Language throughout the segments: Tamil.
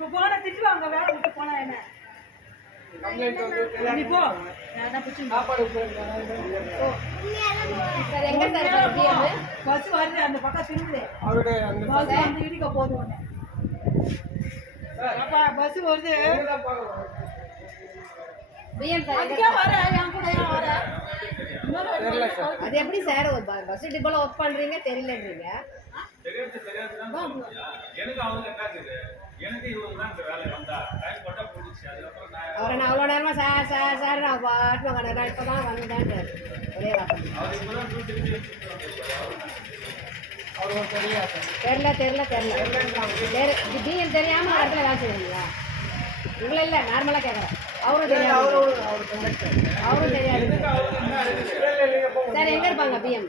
இப்போ போன திட்டுவாங்க வேலை விட்டு போனா என்ன நீ போ நான் பிடிச்சி சாப்பாடு பஸ் வருது அந்த பக்கம் திரும்புது பஸ் வந்து இடிக்க போதும் பஸ் வருது அது எப்படி சார் பஸ் டிப்போல ஒர்க் பண்றீங்க தெரியலன்றீங்க அவரை நான் அவ்வளோ நேரமா சார் சார் சார் நான் பாட்டு இப்போதான் வந்துதான் ஒரே தெரியல தெரியல தெரியல பிஎம் தெரியாம ஒரு இடத்துல வேலை செய்வீங்களா உங்களை இல்லை நார்மலாக கேட்குறேன் அவரும் தெரியாது அவரும் தெரியாது சார் எங்கே இருப்பாங்க பிஎம்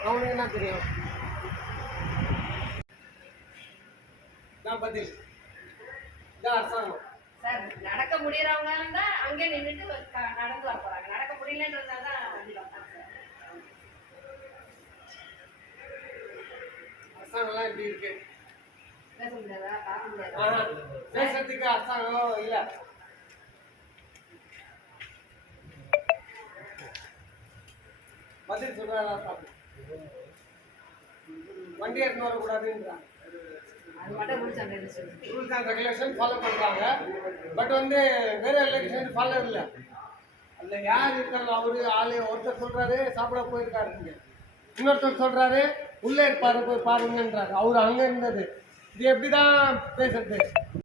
அவனுக்கு என்ன தெரியும் பதில் அரசாங்கம் சார் நடக்க முடியறவங்க இருந்தா அங்கே நின்றுட்டு நடந்து வர போறாங்க நடக்க முடியலன்றதால தான் வண்டி வந்தாங்க அரசாங்கம்லாம் எப்படி இருக்கு பேச முடியாதா பார்க்க முடியாதா பேசுறதுக்கு அரசாங்கம் இல்ல பதில் சொல்றாரா வண்டி எடுத்து வரக்கூடாதுன்றாங்க ரூல்ஸ் அண்ட் ரெகுலேஷன் ஃபாலோ பண்ணுறாங்க பட் வந்து வேற ரெகுலேஷன் ஃபாலோ இல்லை அதில் யார் இருக்காங்க அவரு ஆளு ஒருத்தர் சொல்கிறாரு சாப்பிட போயிருக்காருங்க இன்னொருத்தர் சொல்கிறாரு உள்ளே இருப்பாரு போய் பாருங்கன்றாரு அவர் அங்கே இருந்தது இது எப்படி தான் பேசுறது